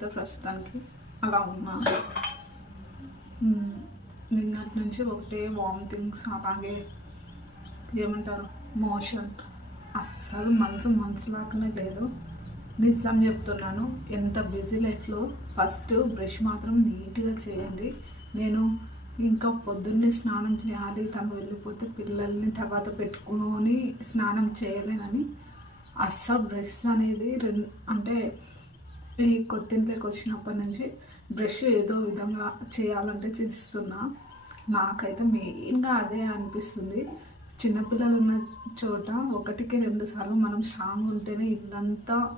అయితే ప్రస్తుతానికి అలా ఉన్నా. నిన్నటి నుంచి ఒకటే వామిటింగ్స్ అలాగే ఏమంటారు? మోషన్ అస్సలు మనసు మనసు లాగానే లేదు. నిజం చెప్తున్నాను ఎంత బిజీ లైఫ్లో ఫస్ట్ బ్రష్ మాత్రం నీట్గా చేయండి. నేను ఇంకా పొద్దున్నే స్నానం చేయాలి తను వెళ్ళిపోతే పిల్లల్ని తర్వాత పెట్టుకుని స్నానం చేయలేనని అస్సలు బ్రష్ అనేది రెండు అంటే ఈ కొత్తింట్లోకి వచ్చినప్పటి నుంచి బ్రష్ ఏదో విధంగా చేయాలంటే చేస్తున్నా. నాకైతే మెయిన్గా అదే అనిపిస్తుంది. చిన్నపిల్లలు ఉన్న చోట ఒకటికి రెండు సార్లు మనం స్ట్రాంగ్ ఉంటేనే ఇల్లంతా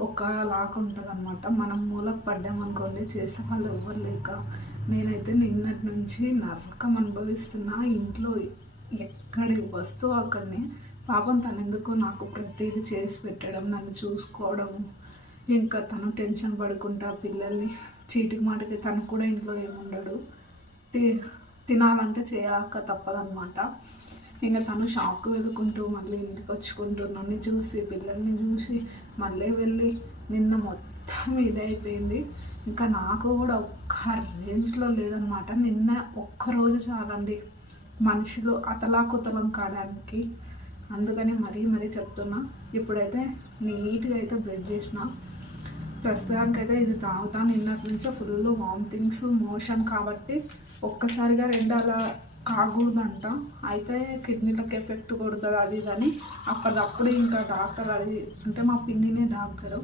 ఒకలాగా ఉంటుంది అనమాట మనం మూలకు పడ్డామనుకోండి చేసే వాళ్ళు ఎవ్వరు లేక. నేనైతే నిన్నటి నుంచి నరకం అనుభవిస్తున్నా. ఇంట్లో ఎక్కడి వస్తువు అక్కడనే. పాపం తనెందుకు ఎందుకు నాకు ప్రతిదీ చేసి పెట్టడం నన్ను చూసుకోవడం ఇంకా తను టెన్షన్ పడుకుంటా పిల్లల్ని. చీటికి మాటికి తను కూడా ఇంట్లో ఏముండడు. తి తినాలంటే చేయక తప్పదనమాట ఇంకా తను షాప్కి వెళ్ళుకుంటూ మళ్ళీ ఇంటికి వచ్చుకుంటూ నన్ను చూసి పిల్లల్ని చూసి మళ్ళీ వెళ్ళి నిన్న మొత్తం ఇదైపోయింది ఇంకా నాకు కూడా ఒక్క రేంజ్లో లేదనమాట నిన్న ఒక్కరోజు చాలండి మనుషులు అతలాకుతలం కావడానికి అందుకని మరీ మరీ చెప్తున్నా ఇప్పుడైతే నీట్గా అయితే బ్రెడ్ చేసిన ప్రస్తుతానికి అయితే ఇది తాగుతా. నిన్నటి నుంచి ఫుల్ వామిటింగ్స్ మోషన్ కాబట్టి ఒక్కసారిగా రెండు అలా కాకూడదంట. అయితే కిడ్నీలకు ఎఫెక్ట్ కొడుతుంది అది అని అప్పటికప్పుడు ఇంకా డాక్టర్ అది అంటే మా పిన్నినే డాక్టరు.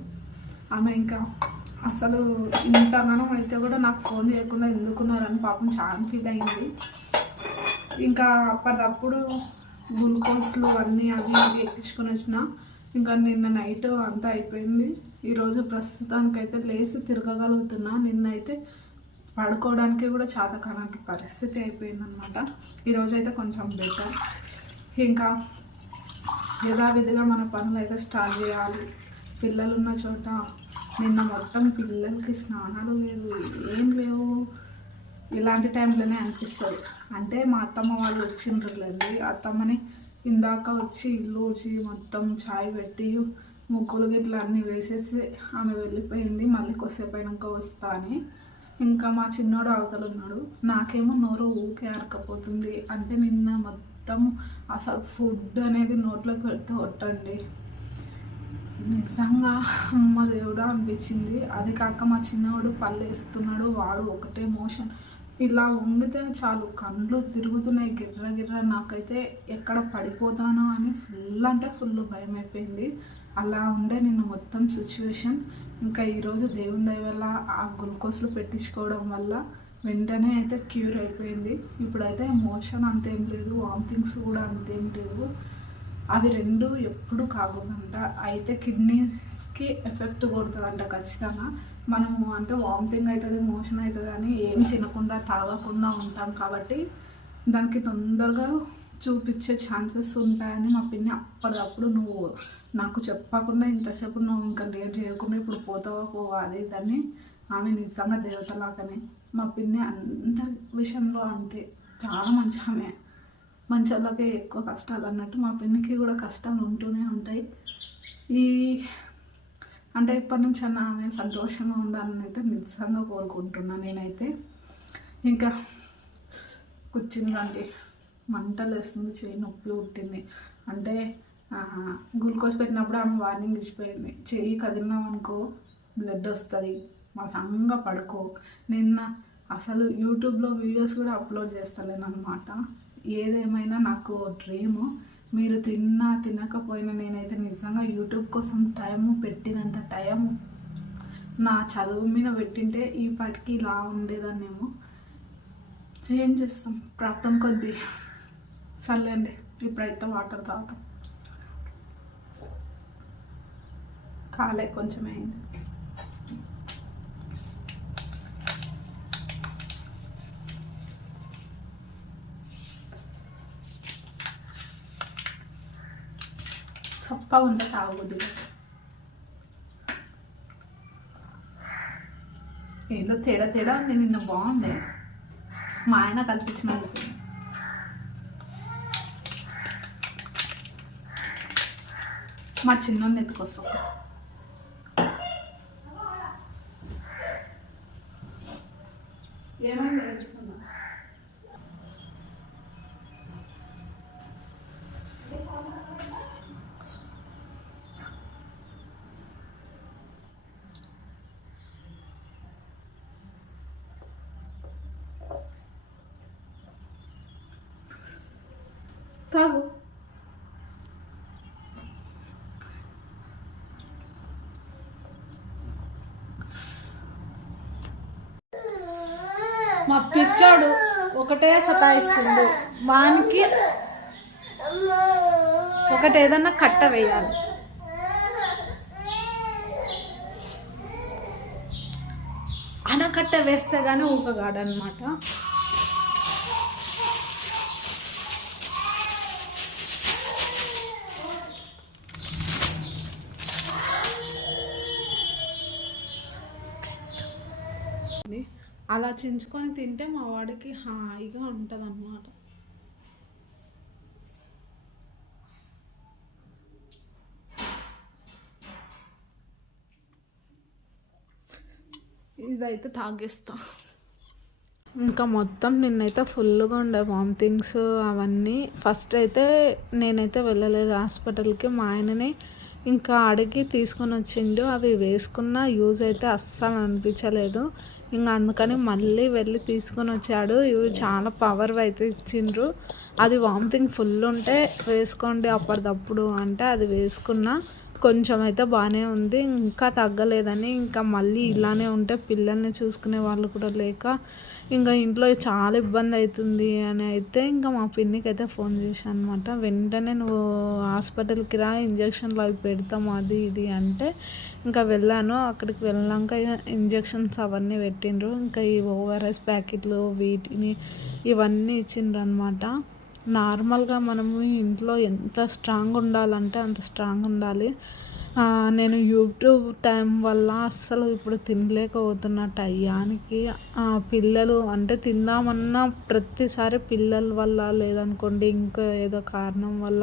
ఆమె ఇంకా అసలు ఇంతగానం అయితే కూడా నాకు ఫోన్ చేయకుండా ఎందుకున్నారని పాపం చాలా ఫీల్ అయింది. ఇంకా అప్పటికప్పుడు గ్లూకోజ్లు అన్నీ అవి ఎక్కించుకొని వచ్చిన ఇంకా నిన్న నైట్ అంతా అయిపోయింది. ఈరోజు ప్రస్తుతానికైతే లేచి తిరగగలుగుతున్నా. నిన్న అయితే పడుకోవడానికి కూడా చేత కానట్టు పరిస్థితి అయిపోయిందనమాట ఈరోజు అయితే కొంచెం బెటర్ ఇంకా యథావిధిగా మన పనులు అయితే స్టార్ట్ చేయాలి. పిల్లలు ఉన్న చోట నిన్న మొత్తం పిల్లలకి స్నానాలు లేవు ఏం లేవు. ఇలాంటి టైంలోనే అనిపిస్తుంది. అంటే మా అత్తమ్మ వాళ్ళు వచ్చిండ్రులేండి. అత్తమ్మని ఇందాక వచ్చి ఇల్లు వచ్చి మొత్తం చాయ్ పెట్టి ముగ్గులు గిట్ల అన్నీ వేసేసి ఆమె వెళ్ళిపోయింది. మళ్ళీ కొద్దిసేపు అయినాక వస్తా అని. ఇంకా మా చిన్నోడు అవతలు ఉన్నాడు. నాకేమో నోరు ఊకే అరకపోతుంది అంటే నిన్న మొత్తం అసలు ఫుడ్ అనేది నోట్లోకి పెడితే కొట్టండి నిజంగా అమ్మ దేవుడా అనిపించింది. అది కాక మా చిన్నవాడు పళ్ళు వేస్తున్నాడు. వాడు ఒకటే మోషన్. ఇలా వంగితే చాలు. కళ్ళు తిరుగుతున్నాయి. గిర్ర గిర్ర. నాకైతే ఎక్కడ పడిపోతానో అని ఫుల్ అంటే ఫుల్ భయం అయిపోయింది అలా ఉండే నిన్న మొత్తం సిచ్యువేషన్. ఇంకా ఈరోజు దేవుని దయ వల్ల ఆ గ్లూకోజ్లు పెట్టించుకోవడం వల్ల వెంటనే అయితే క్యూర్ అయిపోయింది. ఇప్పుడైతే మోషన్ అంతేం లేదు. వామిటింగ్స్ కూడా అంతేం లేవు. అవి రెండు ఎప్పుడు కాకుండా అయితే కిడ్నీస్కి ఎఫెక్ట్ కొడుతుందంట ఖచ్చితంగా. మనము అంటే వామిటింగ్ అవుతుంది మోషన్ అవుతుంది అని ఏం తినకుండా తాగకుండా ఉంటాం కాబట్టి దానికి తొందరగా చూపించే ఛాన్సెస్ ఉంటాయని మా పిన్ని అప్పటికప్పుడు నువ్వు నాకు చెప్పకుండా ఇంతసేపు నువ్వు ఇంకా లేట్ చేయకుండా ఇప్పుడు పోతావా పోవా అదే దాన్ని ఆమె నిజంగా దేవతలాగానే మా పిన్ని అందరి విషయంలో అంతే. చాలా మంచి ఆమె. మంచి వాళ్ళకే ఎక్కువ కష్టాలు అన్నట్టు మా పిన్నికి కూడా కష్టాలు ఉంటూనే ఉంటాయి. ఈ అంటే ఇప్పటి నుంచి అన్న ఆమె సంతోషంగా ఉండాలని అయితే నిజంగా కోరుకుంటున్నాను నేనైతే. ఇంకా కూర్చుందండి మంటలు వేస్తుంది చేయి నొప్పి పుట్టింది. అంటే గ్లూకోజ్ పెట్టినప్పుడు ఆమె వార్నింగ్ ఇచ్చిపోయింది. చెయ్యి కదిలినామనుకో బ్లడ్ వస్తుంది మా సంగా పడుకో. నిన్న అసలు యూట్యూబ్లో వీడియోస్ కూడా అప్లోడ్ చేస్తలేను అనమాట ఏదేమైనా నాకు డ్రీము. మీరు తిన్నా తినకపోయినా నేనైతే నిజంగా యూట్యూబ్ కోసం టైము పెట్టినంత టైం నా చదువు మీద పెట్టింటే ఈ పాటికి ఇలా ఉండేదాన్నేమో. ఏం చేస్తాం? ప్రాప్తం కొద్దీ సర్లేండి ఇప్పుడైతే వాటర్ తాగుతాం. కాలే కొంచెం అయింది. కప్ప ఉంటే ఏందో తేడా తేడా ఉంది నిన్ను బాగుండే మా ఆయన కల్పించినందుకు. మా చిన్నోడిని ఎత్తుకొస్తా ఒకసారి ఏమైంది? తాగు మా పిచ్చాడు ఒకటే సతాయిస్తుంది వానికి ఒకటి ఏదన్నా కట్ట వేయాలి. అనకట్ట వేస్తే కానీ ఊకగాడనమాట అలా చించుకొని తింటే మా వాడికి హాయిగా ఉంటుంది అన్నమాట ఇదైతే తాగేస్తా. ఇంకా మొత్తం నిన్నైతే ఫుల్గా ఉండే వామిటింగ్స్ అవన్నీ. ఫస్ట్ అయితే నేనైతే వెళ్ళలేదు హాస్పిటల్కి. మా ఆయనని ఇంకా అడిగి తీసుకొని వచ్చిండు. అవి వేసుకున్న యూజ్ అయితే అస్సలు అనిపించలేదు. ఇంకా అందుకని మళ్ళీ వెళ్ళి తీసుకొని వచ్చాడు. ఇవి చాలా పవర్ అయితే ఇచ్చిండ్రు. అది వామిటింగ్ ఫుల్ ఉంటే వేసుకోండి అప్పటిదప్పుడు అంటే అది వేసుకున్న కొంచెం అయితే బాగానే ఉంది. ఇంకా తగ్గలేదని ఇంకా మళ్ళీ ఇలానే ఉంటే పిల్లల్ని చూసుకునే వాళ్ళు కూడా లేక ఇంకా ఇంట్లో చాలా ఇబ్బంది అవుతుంది అని అయితే ఇంకా మా పిన్నికి అయితే ఫోన్ చేశాను అనమాట వెంటనే నువ్వు హాస్పిటల్కి రా ఇంజక్షన్లు అవి పెడతాము అది ఇది అంటే ఇంకా వెళ్ళాను. అక్కడికి వెళ్ళాక ఇంజక్షన్స్ అవన్నీ పెట్టిండ్రు. ఇంకా ఈ ఓఆర్ఎస్ ప్యాకెట్లు వీటిని ఇవన్నీ ఇచ్చిండ్రు అనమాట నార్మల్గా మనము ఇంట్లో ఎంత స్ట్రాంగ్ ఉండాలంటే అంత స్ట్రాంగ్ ఉండాలి. నేను యూట్యూబ్ టైం వల్ల అస్సలు ఇప్పుడు తినలేకపోతున్న టయానికి పిల్లలు అంటే తిందామన్న ప్రతిసారి పిల్లల వల్ల లేదనుకోండి ఇంకా ఏదో కారణం వల్ల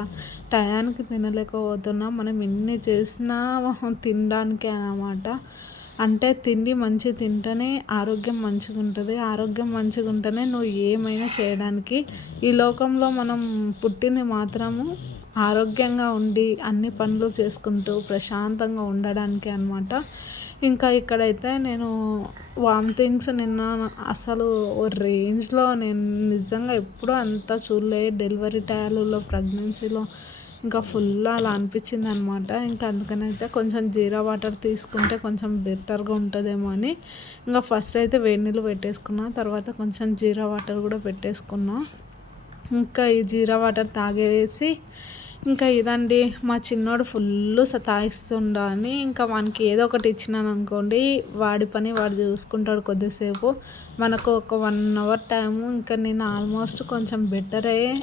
టయానికి తినలేకపోతున్నా. మనం ఎన్ని చేసినా తినడానికే అన్నమాట. అంటే తిండి మంచి తింటేనే ఆరోగ్యం మంచిగా ఉంటుంది ఆరోగ్యం మంచిగా ఉంటేనే నువ్వు ఏమైనా చేయడానికి ఈ లోకంలో మనం పుట్టింది మాత్రము ఆరోగ్యంగా ఉండి అన్ని పనులు చేసుకుంటూ ప్రశాంతంగా ఉండడానికి అనమాట ఇంకా ఇక్కడైతే నేను వామిటింగ్స్ నిన్న అసలు రేంజ్లో నేను నిజంగా ఎప్పుడూ అంతా చూడలే. డెలివరీ టైంలో ప్రెగ్నెన్సీలో ఇంకా ఫుల్ అలా అనిపించింది అనమాట ఇంకా అందుకని అయితే కొంచెం జీరా వాటర్ తీసుకుంటే కొంచెం బెటర్గా ఉంటుందేమో అని ఇంకా ఫస్ట్ అయితే వేడి నీళ్ళు పెట్టేసుకున్నా తర్వాత కొంచెం జీరా వాటర్ కూడా పెట్టేసుకున్నా. ఇంకా ఈ జీరా వాటర్ తాగేసి ఇంకా ఇదండి మా చిన్నోడు ఫుల్ సతాయిస్తుండని ఇంకా మనకి ఏదో ఒకటి ఇచ్చినాను అనుకోండి వాడి పని వాడు చూసుకుంటాడు కొద్దిసేపు. మనకు ఒక వన్ అవర్ టైము ఇంకా నేను ఆల్మోస్ట్ కొంచెం బెటర్ అయ్యే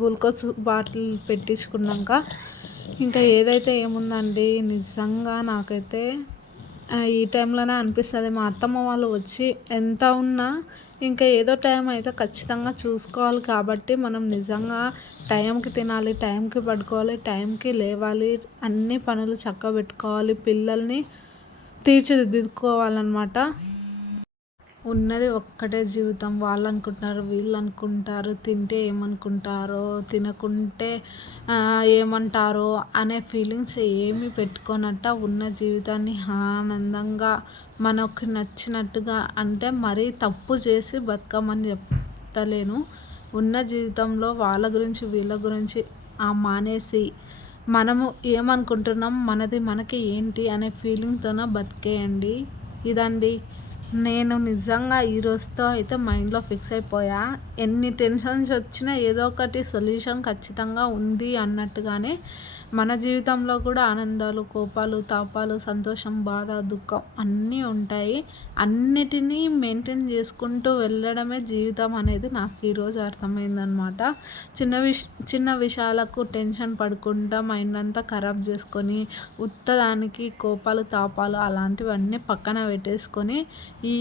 గ్లూకోజ్ బాటిల్ పెట్టించుకున్నాక. ఇంకా ఏదైతే ఏముందండి నిజంగా నాకైతే ఈ టైంలోనే అనిపిస్తుంది. మా అత్తమ్మ వాళ్ళు వచ్చి ఎంత ఉన్నా ఇంకా ఏదో టైం అయితే ఖచ్చితంగా చూసుకోవాలి కాబట్టి మనం నిజంగా టైంకి తినాలి టైంకి పడుకోవాలి టైంకి లేవాలి. అన్ని పనులు చక్కబెట్టుకోవాలి. పిల్లల్ని తీర్చిదిద్దుకోవాలన్నమాట. ఉన్నది ఒక్కటే జీవితం. వాళ్ళు అనుకుంటున్నారు వీళ్ళు అనుకుంటారు తింటే ఏమనుకుంటారో తినకుంటే ఏమంటారో అనే ఫీలింగ్స్ ఏమి పెట్టుకోనట్ట ఉన్న జీవితాన్ని ఆనందంగా మనకు నచ్చినట్టుగా అంటే మరీ తప్పు చేసి బతకమని చెప్తలేను. ఉన్న జీవితంలో వాళ్ళ గురించి వీళ్ళ గురించి ఆ మానేసి మనము ఏమనుకుంటున్నాం మనది మనకి ఏంటి అనే ఫీలింగ్తోన బతికేయండి. ఇదండి. నేను నిజంగా ఈ రోజుతో అయితే మైండ్లో ఫిక్స్ అయిపోయా. ఎన్ని టెన్షన్స్ వచ్చినా ఏదో ఒకటి సొల్యూషన్ ఖచ్చితంగా ఉంది అన్నట్టుగానే మన జీవితంలో కూడా ఆనందాలు కోపాలు తాపాలు సంతోషం బాధ దుఃఖం అన్నీ ఉంటాయి. అన్నిటినీ మెయింటైన్ చేసుకుంటూ వెళ్ళడమే జీవితం అనేది నాకు ఈరోజు అర్థమైందనమాట చిన్న విష చిన్న విషయాలకు టెన్షన్ పడకుండా మైండ్ అంతా ఖరాబ్ చేసుకొని ఉత్తదానికి కోపాలు తాపాలు అలాంటివన్నీ పక్కన పెట్టేసుకొని ఈ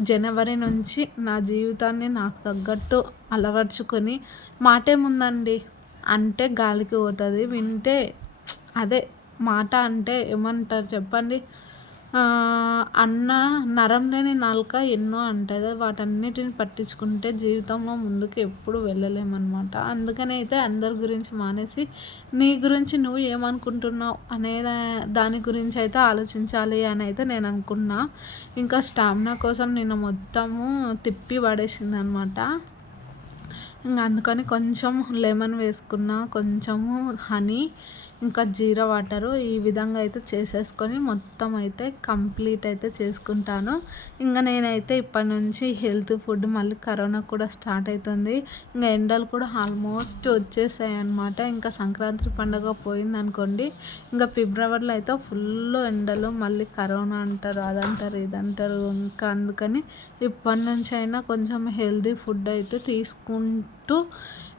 జనవరి నుంచి నా జీవితాన్ని నాకు తగ్గట్టు అలవర్చుకొని మాటేముందండి అంటే గాలికి పోతుంది. వింటే అదే మాట అంటే ఏమంటారు చెప్పండి? అన్న నరం లేని నాలుక ఎన్నో అంటుంది. వాటన్నిటిని పట్టించుకుంటే జీవితంలో ముందుకు ఎప్పుడు వెళ్ళలేమన్నమాట. అందుకని అయితే అందరి గురించి మానేసి నీ గురించి నువ్వు ఏమనుకుంటున్నావు అనే దాని గురించి అయితే ఆలోచించాలి అని అయితే నేను అనుకున్నా. ఇంకా స్టామినా కోసం నేను మొత్తము తిప్పి పడేసింది అనమాట ఇంకా అందుకని కొంచెం లెమన్ వేసుకున్న కొంచెము హనీ ఇంకా జీరా వాటరు ఈ విధంగా అయితే చేసేసుకొని మొత్తం అయితే కంప్లీట్ అయితే చేసుకుంటాను. ఇంకా నేనైతే ఇప్పటి నుంచి హెల్త్ ఫుడ్ మళ్ళీ కరోనా కూడా స్టార్ట్ అవుతుంది ఇంకా ఎండలు కూడా ఆల్మోస్ట్ వచ్చేసాయి అనమాట ఇంకా సంక్రాంతి పండుగ పోయింది అనుకోండి ఇంకా ఫిబ్రవరిలో అయితే ఫుల్ ఎండలు మళ్ళీ కరోనా అంటారు అదంటారు ఇదంటారు ఇంకా అందుకని ఇప్పటి నుంచి అయినా కొంచెం హెల్తీ ఫుడ్ అయితే తీసుకుంటూ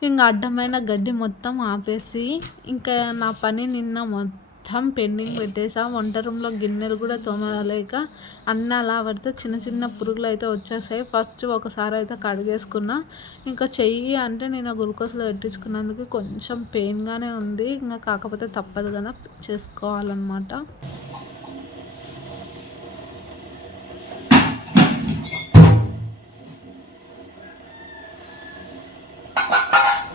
ఇంకా అడ్డమైన గడ్డి మొత్తం ఆపేసి ఇంకా నా పని నిన్న మొత్తం మొత్తం పెండింగ్ పెట్టేసా. వంట రూమ్లో గిన్నెలు కూడా తోమలేక అన్నీ అలా పడితే చిన్న చిన్న పురుగులు అయితే వచ్చేసాయి. ఫస్ట్ ఒకసారి అయితే కడిగేసుకున్నా. ఇంకా చెయ్యి అంటే నేను గ్లూకోజ్లో పెట్టించుకున్నందుకు కొంచెం పెయిన్గానే ఉంది. ఇంకా కాకపోతే తప్పదు కదా చేసుకోవాలన్నమాట.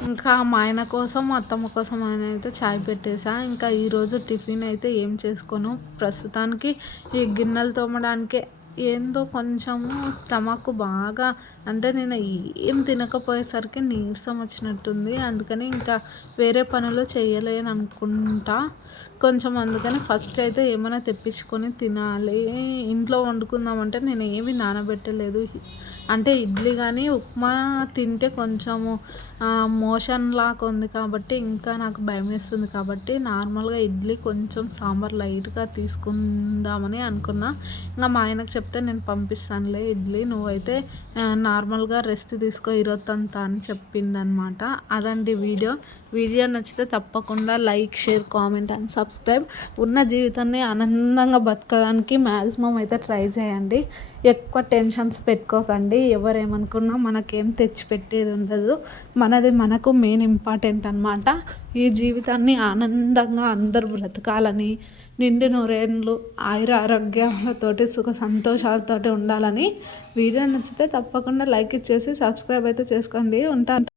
ఇంకా మా ఆయన కోసం అత్తమ్మ కోసం ఆయన అయితే చాయ్ పెట్టేసా. ఇంకా ఈరోజు టిఫిన్ అయితే ఏం చేసుకోను. ప్రస్తుతానికి ఈ గిన్నెలు తోమడానికే ఏందో కొంచెము స్టమక్ బాగా అంటే నేను ఏం తినకపోయేసరికి నీరసం వచ్చినట్టుంది. అందుకని ఇంకా వేరే పనులు చేయలేను అనుకుంటా. కొంచెం అందుకని ఫస్ట్ అయితే ఏమైనా తెప్పించుకొని తినాలి. ఇంట్లో వండుకుందామంటే నేను ఏమి నానబెట్టలేదు. అంటే ఇడ్లీ కానీ ఉప్మా తింటే కొంచెము మోషన్ లాగా ఉంది కాబట్టి ఇంకా నాకు భయం వేస్తుంది. కాబట్టి నార్మల్గా ఇడ్లీ కొంచెం సాంబార్ లైట్గా తీసుకుందామని అనుకున్నా. ఇంకా మా ఆయనకు చెప్తే నేను పంపిస్తానులే ఇడ్లీ. నువ్వైతే నార్మల్గా రెస్ట్ తీసుకో ఈరోజంతా అని చెప్పిందనమాట. అదండి వీడియో. వీడియో నచ్చితే తప్పకుండా like share comment and subscribe. ఉన్న జీవితాన్ని ఆనందంగా బతకడానికి మ్యాక్సిమం అయితే ట్రై చేయండి. ఎక్కువ టెన్షన్స్ పెట్టుకోకండి. ఎవరేమనుకున్నా మనకేం తెచ్చిపెట్టేది ఉండదు. మనది మనకు మెయిన్ ఇంపార్టెంట్ అనమాట ఈ జీవితాన్ని ఆనందంగా అందరూ బ్రతకాలని నిండి నూరేళ్ళు ఆయుర ఆరోగ్యాలతోటి సుఖ సంతోషాలతోటి ఉండాలని వీడియో నచ్చితే తప్పకుండా లైక్ ఇచ్చేసి సబ్స్క్రైబ్ అయితే చేసుకోండి. ఉంటాను